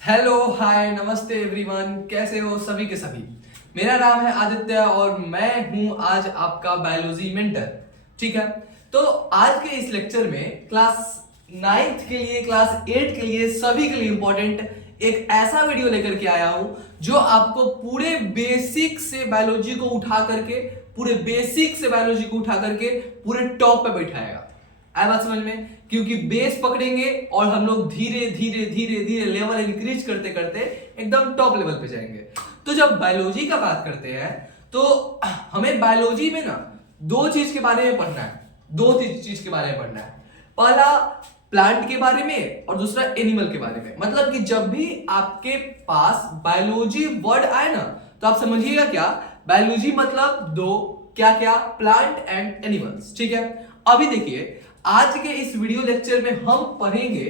Hello hi नमस्ते everyone, कैसे हो सभी के सभी। मेरा नाम है आदित्य और मैं हूं आज आपका बायोलॉजी मेंटर। ठीक है, तो आज के इस लेक्चर में क्लास 9th के लिए, क्लास 8 के लिए, सभी के लिए इंपॉर्टेंट एक ऐसा वीडियो लेकर के आया हूं जो आपको पूरे बेसिक से बायोलॉजी को उठा करके पूरे टॉप पे बैठाएगा। आया बात समझ में? क्योंकि बेस पकड़ेंगे और हम लोग धीरे धीरे धीरे धीरे लेवल इंक्रीज करते करते एकदम टॉप लेवल पे जाएंगे। तो जब बायोलॉजी का बात करते हैं तो हमें बायोलॉजी में ना दो चीज के बारे में पढ़ना है। चीज के बारे में पढ़ना है। पहला प्लांट के बारे में और दूसरा एनिमल के बारे में। मतलब कि जब भी आपके पास बायोलॉजी वर्ड आए ना तो आप समझिएगा क्या, बायोलॉजी मतलब दो क्या क्या, प्लांट एंड एनिमल्स। ठीक है, अभी देखिए आज के इस वीडियो लेक्चर में हम पढ़ेंगे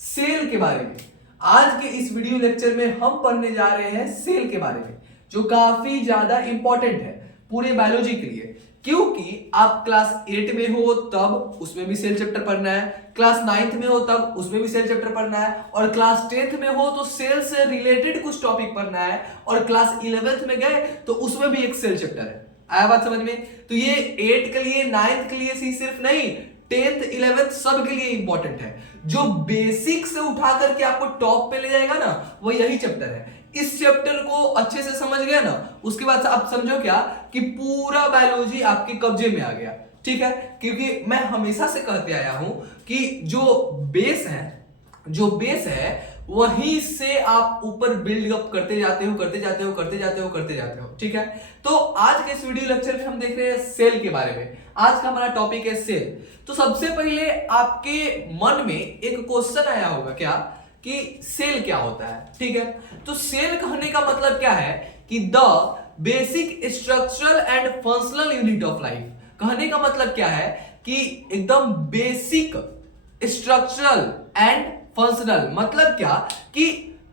सेल के बारे में। आज के इस वीडियो लेक्चर में हम पढ़ने जा रहे हैं सेल के बारे में, जो काफी ज्यादा इंपॉर्टेंट है पूरे बायोलॉजी के लिए। क्योंकि आप क्लास 8 में हो तब उसमें भी सेल चैप्टर पढ़ना है, क्लास 9th में हो तब उसमें भी सेल चैप्टर पढ़ना है, और क्लास 10th में हो तो सेल से रिलेटेड कुछ टॉपिक पढ़ना है, और क्लास 11th में गए तो उसमें भी एक सेल चैप्टर है। आया बात समझ में? तो ये 8 के लिए, 9th के लिए सिर्फ नहीं, 10th 11th सब के लिए इंपॉर्टेंट है। जो बेसिक से उठा करके आपको टॉप पे ले जाएगा ना, वो यही चैप्टर है। इस चैप्टर को अच्छे से समझ गया ना, उसके बाद आप समझो क्या कि पूरा बायोलॉजी आपके कब्जे में आ गया। ठीक है, क्योंकि मैं हमेशा से कहते आया हूं कि जो बेस है वहीं से आप ऊपर बिल्ड अप करते जाते हो। ठीक है, तो आज के इस वीडियो लेक्चर में हम देख रहे हैं सेल के बारे में। आज का हमारा टॉपिक है सेल। तो सबसे पहले आपके मन में एक क्वेश्चन आया होगा क्या कि सेल क्या होता है। ठीक है, तो सेल कहने का मतलब क्या है कि the basic structural and functional unit of life. कहने का मतलब क्या है कि एकदम बेसिक स्ट्रक्चरल एंड फंक्शनल। मतलब क्या कि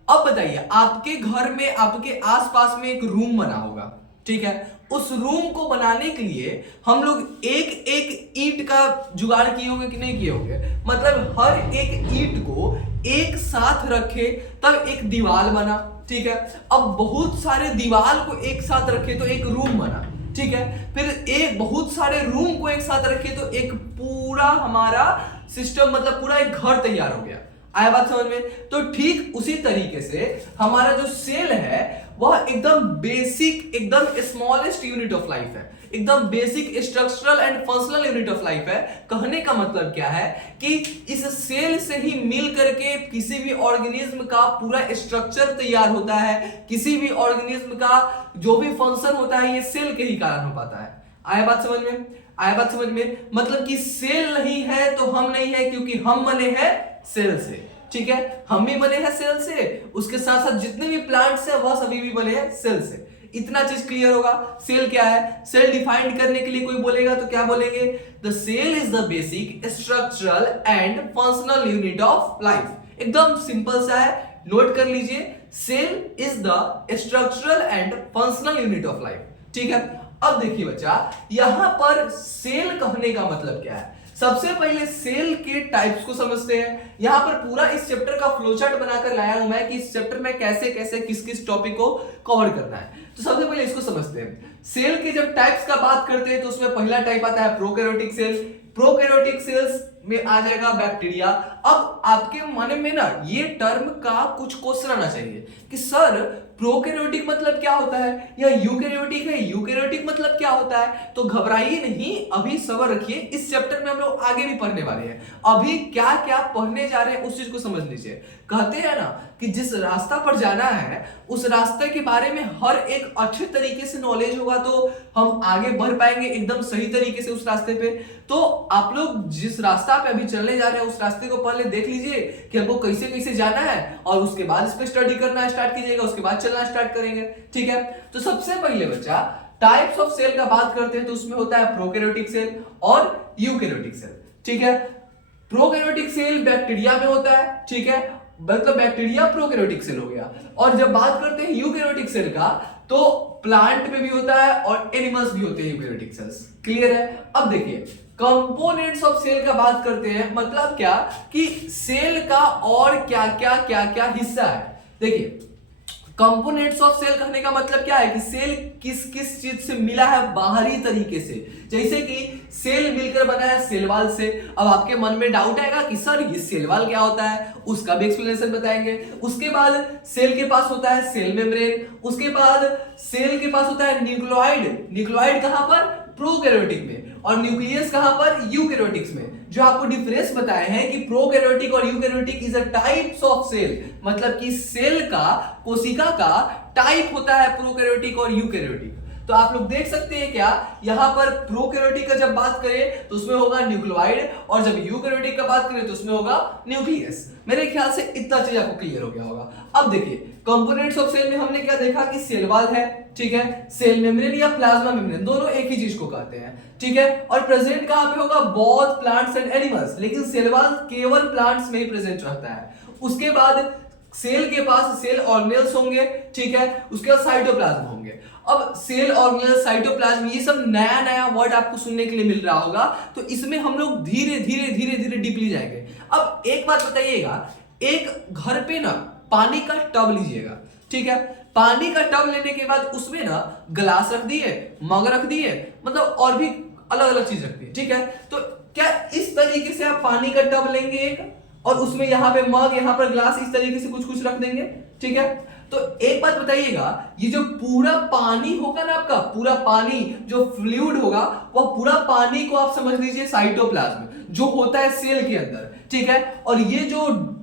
अब बताइए, आपके घर में आपके आसपास में एक रूम बना होगा। ठीक है, उस रूम को बनाने के लिए हम लोग एक एक ईंट का जुगाड़ किए होंगे कि नहीं किए होंगे। मतलब हर एक ईंट को एक साथ रखे तब एक दीवार बना। ठीक है, अब बहुत सारे दीवार को एक साथ रखे तो एक रूम बना। ठीक है, फिर एक बहुत सारे रूम को एक साथ रखे तो एक पूरा हमारा सिस्टम, मतलब पूरा एक घर तैयार हो गया। आया बात समझ में? तो ठीक उसी तरीके से हमारा जो सेल है वह एकदम बेसिक, एकदम स्मॉलेस्ट यूनिट ऑफ लाइफ है, एकदम basic structural and functional unit of life है। कहने का मतलब क्या है कि इस सेल से ही मिल करके किसी भी ऑर्गेनिज्म का पूरा स्ट्रक्चर तैयार होता है। किसी भी ऑर्गेनिज्म का जो भी फंक्शन होता है ये सेल के ही कारण हो पाता है। आया बात समझ में? आया बात समझ में? मतलब कि सेल नहीं है तो हम नहीं है, क्योंकि हम बने हैं सेल से। ठीक है, हम भी बने हैं सेल से, उसके साथ साथ जितने भी प्लांट्स हैं वह सभी भी बने हैं सेल से। इतना चीज क्लियर होगा। सेल क्या है? सेल डिफाइन करने के लिए कोई बोलेगा तो क्या बोलेंगे? The cell is the basic structural and functional unit of life. एकदम सिंपल सा है, नोट कर लीजिए, cell is the structural and functional unit of life. ठीक है, अब देखिए बच्चा, यहां पर सेल कहने का मतलब क्या है। सबसे पहले सेल के टाइप्स को समझते हैं। यहां पर पूरा इस चैप्टर का फ्लोचार्ट बनाकर लाया हूं मैं कि इस चैप्टर में कैसे कैसे किस किस टॉपिक को कवर करना है। तो सबसे पहले इसको समझते हैं। सेल के जब टाइप्स का बात करते हैं तो उसमें पहला टाइप आता है प्रोकैरियोटिक सेल। प्रोकैरियोटिक सेल्स में आ जाएगा बैक्टीरिया। अब आपके मन में ना ये टर्म का कुछ क्वेश्चन आना चाहिए कि सर प्रोकैरियोटिक मतलब क्या होता है या यूकैरियोटिक है, यूकैरियोटिक मतलब क्या होता है। तो घबराइए नहीं, अभी सब्र रखिए, इस चैप्टर में हम लोग आगे भी पढ़ने वाले हैं। अभी क्या क्या पढ़ने जा रहे हैं उस चीज को समझ लीजिए। कहते हैं ना कि जिस रास्ता पर जाना है उस रास्ते के बारे में हर एक अच्छे तरीके से नॉलेज होगा तो हम आगे बढ़ पाएंगे एकदम सही तरीके से उस रास्ते पे। तो आप लोग जिस रास्ता पे अभी चलने जा रहे हैं उस रास्ते को पहले देख लीजिए कि हमको कैसे कैसे जाना है, और उसके बाद इस पे स्टडी करना स्टार्ट कीजिएगा, उसके बाद चलना स्टार्ट करेंगे। ठीक है, तो सबसे पहले बच्चा टाइप्स ऑफ सेल का बात करते हैं तो उसमें होता है प्रोकैरियोटिक सेल और यूकैरियोटिक सेल। ठीक है, प्रोकैरियोटिक सेल बैक्टीरिया में होता है। ठीक है, मतलब बैक्टीरिया प्रोकैरियोटिक सेल हो गया। और जब बात करते हैं यूकैरियोटिक सेल का तो प्लांट में भी होता है और एनिमल्स भी होते हैं यूकैरियोटिक सेल्स। क्लियर है? अब देखिए कंपोनेंट्स ऑफ सेल का बात करते हैं। मतलब क्या कि सेल का और क्या क्या हिस्सा है। देखिए कंपोनेंट्स ऑफ सेल कहने का मतलब क्या है कि सेल किस किस चीज से मिला है बाहरी तरीके से। जैसे कि सेल मिलकर बना है सेल वॉल से। अब आपके मन में डाउट आएगा कि सर ये सेल वॉल क्या होता है, उसका भी एक्सप्लेनेशन बताएंगे। उसके बाद सेल के पास होता है सेल मेम्ब्रेन, उसके बाद सेल के पास होता है न्यूक्लियोइड। न्यूक्लियोइड कहां पर, प्रोकैरियोटिक में, और न्यूक्लियस कहां पर, यूकैरियोटिक्स में। जो आपको डिफरेंस बताए हैं कि प्रोकैरियोटिक और eukaryotic is a types of cell, मतलब कि सेल का, कोशिका का टाइप होता है प्रोकैरियोटिक और यूकैरियोटिक। तो आप लोग देख सकते हैं क्या, यहां पर प्रोकैरियोटिक का जब बात करें तो उसमें होगा न्यूक्लियोइड, और जब यूकैरियोटिक का बात करें तो उसमें होगा न्यूक्लियस। मेरे ख्याल से इतना चीज आपको क्लियर हो गया होगा। अब देखिए कंपोनेंट्स ऑफ सेल में हमने क्या देखा कि सेल वॉल है, ठीक है, सेल मेम्ब्रेन या प्लाज्मा मेम्ब्रेन, दोनों एक ही चीज को कहते हैं, ठीक है। और प्रेजेंट कहां पे होगा, बोथ प्लांट्स एंड एनिमल्स, लेकिन सेल वॉल केवल प्लांट्स में ही प्रेजेंट रहता है। उसके बाद सेल के पास सेल ऑर्गेनेल्स होंगे, ठीक है, उसके बाद साइटोप्लाज्म होंगे। अब सेल ऑर्गेनेल, साइटोप्लाज्म, ये सब नया नया वर्ड आपको सुनने के लिए मिल रहा होगा, तो इसमें हम लोग धीरे धीरे धीरे धीरे डीपली जाएंगे। अब एक बात बताइएगा, एक घर पे ना पानी का टब लीजिएगा, ठीक है, पानी का टब लेने के बाद उसमें ना ग्लास रख दिए, मग रख दिए, मतलब और भी अलग अलग चीज रख दिए, ठीक है। तो क्या इस तरीके से आप पानी का टब लेंगे एक, और उसमें यहाँ पे मग, यहाँ पर ग्लास, इस तरीके से कुछ कुछ रख देंगे, ठीक है। तो एक बात बताइएगा, ये जो पूरा पानी होगा ना आपका, पूरा पानी जो फ्लूइड होगा, वह पूरा पानी को आप समझ लीजिए साइटोप्लाज्म जो होता है सेल के अंदर, ठीक है। और ये जो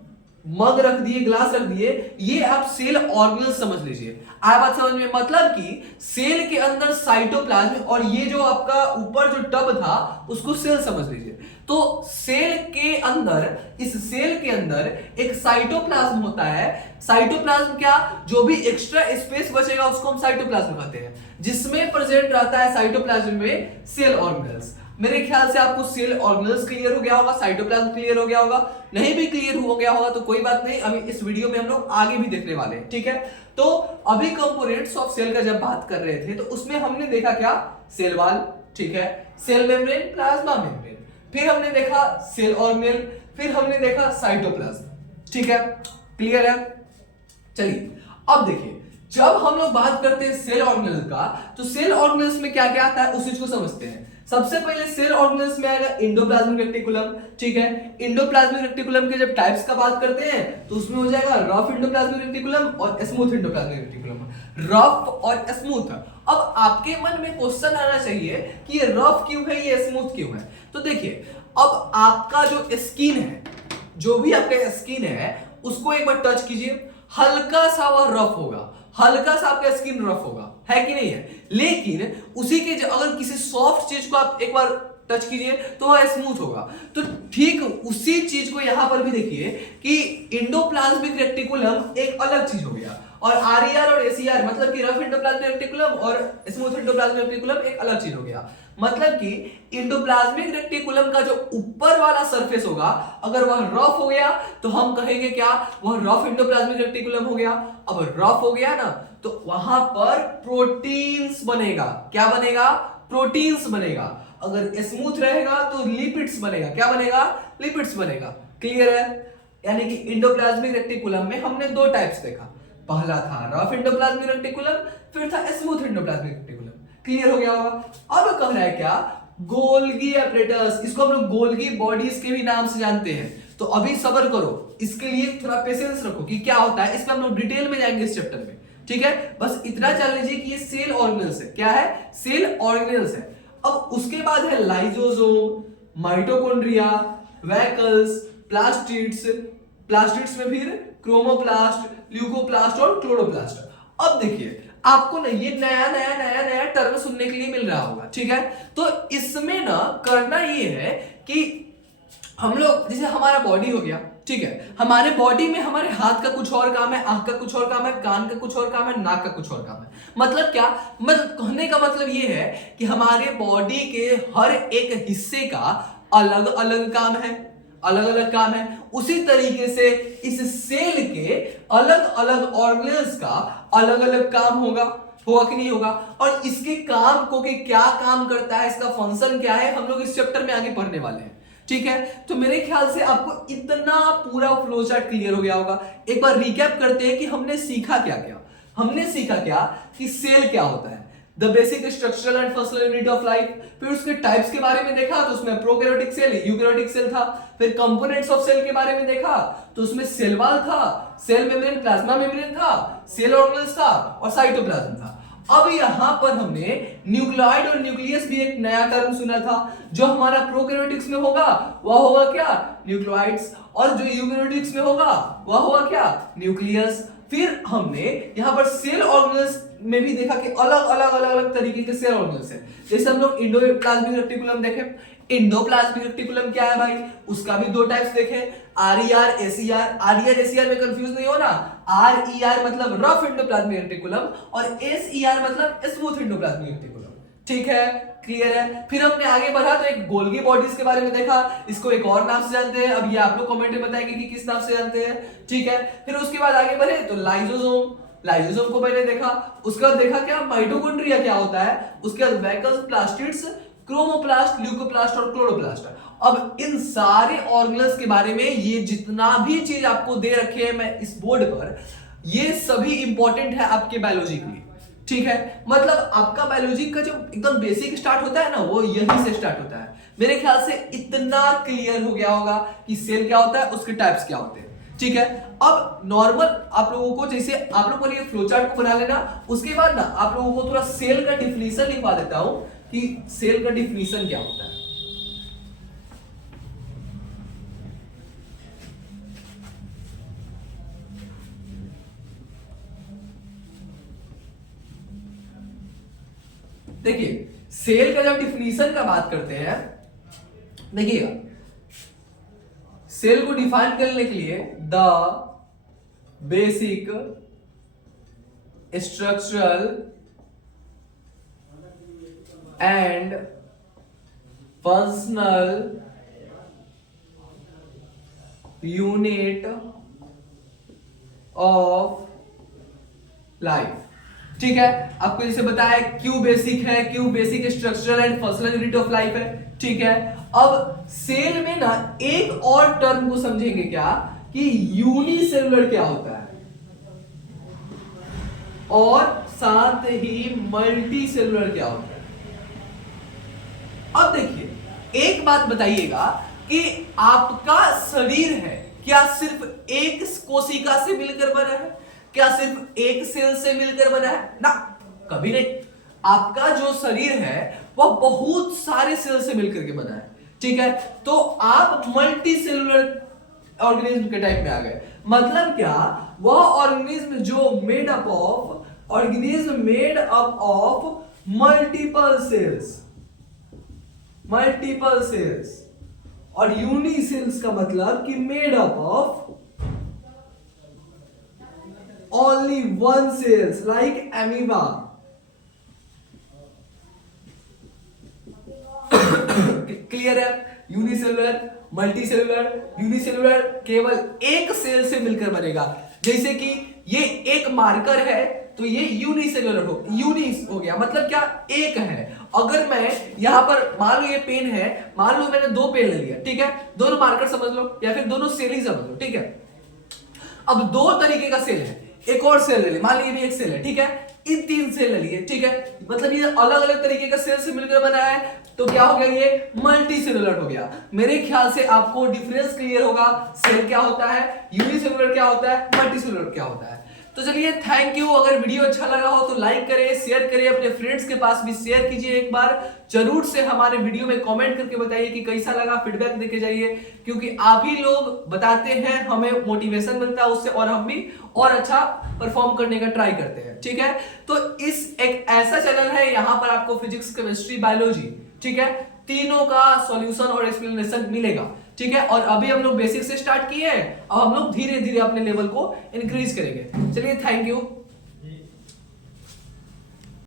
मग रख दिए, ग्लास रख दिए, ये आप सेल ऑर्गेनल समझ लीजिए। आया बात समझ में, मतलब कि सेल के अंदर साइटोप्लाज्म, और ये जो आपका ऊपर जो टब था उसको सेल समझ लीजिए। तो सेल के अंदर, इस सेल के अंदर एक साइटोप्लाज्म होता है। साइटोप्लाज्म क्या, जो भी एक्स्ट्रा स्पेस बचेगा उसको हम साइटोप्लाज्म कहते हैं, जिसमें प्रेजेंट रहता है साइटोप्लाज्म में सेल ऑर्गेनल्स। मेरे ख्याल से आपको सेल ऑर्गेनल्स क्लियर हो गया होगा, साइटोप्लाज्म क्लियर हो गया होगा। नहीं भी क्लियर हो गया होगा तो कोई बात नहीं, अभी इस वीडियो में हम लोग आगे भी देखने वाले हैं, ठीक है। तो अभी कंपोनेंट्स ऑफ सेल का जब बात कर रहे थे तो उसमें हमने देखा क्या, सेल वॉल, ठीक है, सेल मेम्ब्रेन, प्लाज्मा मेम्ब्रेन, फिर हमने देखा सेल ऑर्गेनेल, फिर हमने देखा साइटोप्लाज्म, ठीक है, क्लियर है। चलिए अब देखिए, जब हम लोग बात करते हैं सेल ऑर्गेनेल का, तो सेल ऑर्गेनेल्स में क्या क्या आता है उस चीज को समझते हैं। सबसे पहले सेल ऑर्गेनेल्स में आएगा इंडोप्लाज्मिक रेटिकुलम, ठीक है। इंडोप्लाज्मिक रेटिकुलम के जब टाइप्स का बात करते हैं तो उसमें हो जाएगा रफ इंडोप्लाज्मिक रेटिकुलम और स्मूथ इंडोप्लाज्मिक रेटिकुलम। रफ और स्मूथ। अब आपके मन में क्वेश्चन आना चाहिए कि ये रफ क्यों है, ये स्मूथ क्यों है। तो देखिए, अब आपका जो स्किन है, जो भी आपका स्किन है, उसको एक बार टच कीजिए, हल्का सा वह रफ होगा, हल्का सा आपका स्किन रफ होगा, है कि नहीं है। लेकिन उसी के अगर किसी सॉफ्ट चीज को आप एक बार टच कीजिए तो वह स्मूथ होगा। तो ठीक उसी चीज को यहां पर भी देखिए कि इंडोप्लाज्मिक रेटिकुलम एक अलग चीज हो गया, और आरईआर और एसीआर मतलब कि रफ इंडोप्लाज्मिक रेटिकुलम और स्मूथ इंडोप्लाज्मिक रेटिकुलम एक अलग चीज हो गया। मतलब कि इंडोप्लाज्मिक रेटिकुलम का जो ऊपर वाला सरफेस होगा, अगर वह रफ हो गया तो हम कहेंगे क्या, वह रफ इंडोप्लाज्मिक रेटिकुलम हो गया। अब रफ हो गया ना तो वहां पर प्रोटीन्स बनेगा। क्या बनेगा, प्रोटीन्स बनेगा। अगर स्मूथ रहेगा तो लिपिड्स बनेगा। क्या बनेगा, लिपिड्स बनेगा। क्लियर है। यानी कि इंडोप्लाज्मिक रेटिकुलम में हमने दो टाइप्स देखा, पहला था रफ इंडोप्लाज्मिक रेटिकुलम, फिर था स्मूथ इंडोप्लाज्मिक रेटिकुलम। क्लियर हो गया होगा। अब कह रहा है क्या, गोल्गी एपरेटस, इसको हम लोग गोल्गी बॉडीज के भी नाम से जानते हैं। तो अभी सब्र करो, इसके लिए थोड़ा पेशेंस रखो कि क्या होता है, इसमें हम लोग डिटेल में जाएंगे इस चैप्टर में, ठीक है। बस इतना जान लीजिए कि ये सेल ऑर्गेनेल्स है। क्या है, सेल ऑर्गेनेल्स है। अब उसके बाद है लाइजोसोम, माइटोकॉन्ड्रिया, वैकल्स, प्लास्टिड्स, प्लास्टिड्स में फिर क्रोमोप्लास्ट, ल्यूकोप्लास्ट और क्लोरोप्लास्ट। अब देखिए आपको ना ये नया नया नया नया टर्म सुनने के लिए मिल रहा होगा, ठीक है। तो इसमें ना करना ये है कि हम लोग, जैसे हमारा बॉडी हो गया, ठीक है, हमारे बॉडी में हमारे हाथ का कुछ और काम है, आंख का कुछ और काम है, कान का कुछ और काम है, नाक का कुछ और काम है। मतलब क्या, मतलब कहने का मतलब ये है कि हमारे बॉडी के हर एक हिस्से का अलग अलग काम है, अलग अलग काम है। उसी तरीके से इस सेल के अलग अलग ऑर्गेनेल्स का अलग अलग काम होगा कि नहीं होगा। और इसके काम को कि क्या काम करता है, इसका फंक्शन क्या है, हम लोग इस चैप्टर में आगे पढ़ने वाले हैं। ठीक है, तो मेरे ख्याल से आपको इतना पूरा फ्लो चार्ट क्लियर हो गया होगा। एक बार रिकैप करते हैं कि हमने सीखा क्या क्या। हमने सीखा क्या कि सेल क्या होता है, the basic structural and functional unit of life. फिर उसके टाइप्स के बारे में देखा, तो उसमें प्रोकैरियोटिक सेल, यूकैरियोटिक सेल था। फिर कंपोनेंट्स ऑफ सेल के बारे में देखा, तो उसमें सेल वॉल था, सेल मेम्ब्रेन, प्लाज्मा मेम्ब्रेन था, सेल ऑर्गेनेल्स था और साइटोप्लाज्म था। अब यहां पर हमने न्यूक्लियोइड और न्यूक्लियस भी एक नया टर्म सुना था। जो हमारा प्रोकैरियोटिक्स में होगा वह होगा क्या, न्यूक्लियोइड्स, और जो यूकैरियोटिक्स में होगा वह होगा क्या, न्यूक्लियस। फिर हमने यहाँ पर सेल ऑर्गेनेल्स में भी देखा कि अलग अलग अलग अलग तरीके के सेल ऑर्गेनेल्स हैं। जैसे हम लोग इंडोप्लाज्मिक रेटिकुलम देखे, इंडोप्लाज्मिक रेटिकुलम क्या है भाई, उसका भी दो टाइप्स देखे, आरईआर एसईआर। आरईआर एसईआर में कंफ्यूज नहीं होना, आरईआर मतलब रफ इंडोप्लाज्मिक रेटिकुलम और एसईआर मतलब स्मूथ इंडोप्लाज्मिक रेटिकुलम। ठीक है, क्लियर है। फिर हमने आगे बढ़ा तो एक गोल्गी बॉडीज के बारे में देखा, इसको एक और नाम से जानते हैं, अब ये आप लोग कमेंट में बताएंगे कि किस नाम से जानते हैं। ठीक है, फिर उसके बाद आगे बढ़े तो लाइसोसोम, लाइसोसोम को मैंने देखा। उसके बाद देखा क्या माइटोकॉन्ड्रिया क्या होता है, उसके बाद वैकल्स, प्लास्टिड्स, क्रोमोप्लास्ट, ल्यूकोप्लास्ट और क्लोरोप्लास्ट। अब इन सारे ऑर्गेनेल्स के बारे में ये जितना भी चीज आपको दे रखे हैं मैं इस बोर्ड पर, ये सभी इंपॉर्टेंट है आपके बायोलॉजी के लिए। ठीक है, मतलब आपका बायोलॉजी का जो एकदम बेसिक स्टार्ट होता है ना, वो यहीं से स्टार्ट होता है। मेरे ख्याल से इतना क्लियर हो गया होगा कि सेल क्या होता है, उसके टाइप्स क्या होते हैं। ठीक है, अब नॉर्मल आप लोगों को, जैसे आप लोगों को ये फ्लो चार्ट को बना लेना, उसके बाद ना आप लोगों को थोड़ा सेल का डिफिनीशन लिखवा देता हूं कि सेल का डिफिनीशन क्या होता है। देखिए, सेल का जब डिफिनीशन का बात करते हैं, देखिएगा, सेल को डिफाइन करने के लिए the basic structural and functional unit of life. ठीक है, आपको जैसे बताया क्यों बेसिक है, क्यों basic structural and functional unit of life है। ठीक है, अब सेल में ना एक और टर्म को समझेंगे क्या कि यूनिसेलुलर क्या होता है और साथ ही मल्टी सेलुलर क्या होता है। अब देखिए, एक बात बताइएगा कि आपका शरीर है क्या सिर्फ एक कोशिका से मिलकर बना है, क्या सिर्फ एक सेल से मिलकर बना है ना, कभी नहीं। आपका जो शरीर है वह बहुत सारे सेल से मिलकर के बना है। ठीक है, तो आप मल्टी सेलुलर ऑर्गेनिज्म के टाइप में आ गए। मतलब क्या, वह ऑर्गेनिज्म जो made up of multiple cells, और यूनिसेल्स का मतलब कि made up of only one cells like amoeba। Clear है, यूनिसेलुलर, मल्टीसेलुलर, यूनिसेलुलर केवल एक सेल से मिलकर बनेगा। जैसे कि ये एक मार्कर है तो ये यूनिसेलुलर यूनिस हो गया, मतलब क्या, एक है। अगर मैं यहां पर मान लो ये पेन है, मान लो मैंने दो पेन ले लिया, ठीक है, दोनों मार्कर समझ लो या फिर दोनों सेल ही समझ लो। ठीक है, अब दो तरीके का सेल है, एक और सेल ले ली, मान लीजिए भी एक सेल है। ठीक है, इन तीन सेल ले लिए। ठीक है, मतलब ये अलग अलग तरीके का सेल से मिलकर बना है, तो क्या हो गया, ये मल्टी सेलुलर हो गया। मेरे ख्याल से आपको डिफरेंस क्लियर होगा, सेल क्या होता है, यूनिसेलुलर क्या होता है, मल्टी सेलुलर क्या होता है। तो चलिए, थैंक यू। अगर वीडियो अच्छा लगा हो तो लाइक करें, शेयर करें, अपने फ्रेंड्स के पास भी शेयर कीजिए। एक बार जरूर से हमारे वीडियो में कमेंट करके बताइए कि कैसा लगा, फीडबैक देके जाइए, क्योंकि आप ही लोग बताते हैं, हमें मोटिवेशन मिलता है उससे, और हम भी और अच्छा परफॉर्म करने का ट्राई करते हैं। ठीक है, तो इस एक ऐसा चैनल है, यहाँ पर आपको फिजिक्स, केमिस्ट्री, बायोलॉजी, ठीक है, तीनों का सॉल्यूशन और एक्सप्लेनेशन मिलेगा। ठीक है, और अभी हम लोग बेसिक से स्टार्ट किए हैं, अब हम लोग धीरे धीरे अपने लेवल को इंक्रीज करेंगे। चलिए, थैंक यू।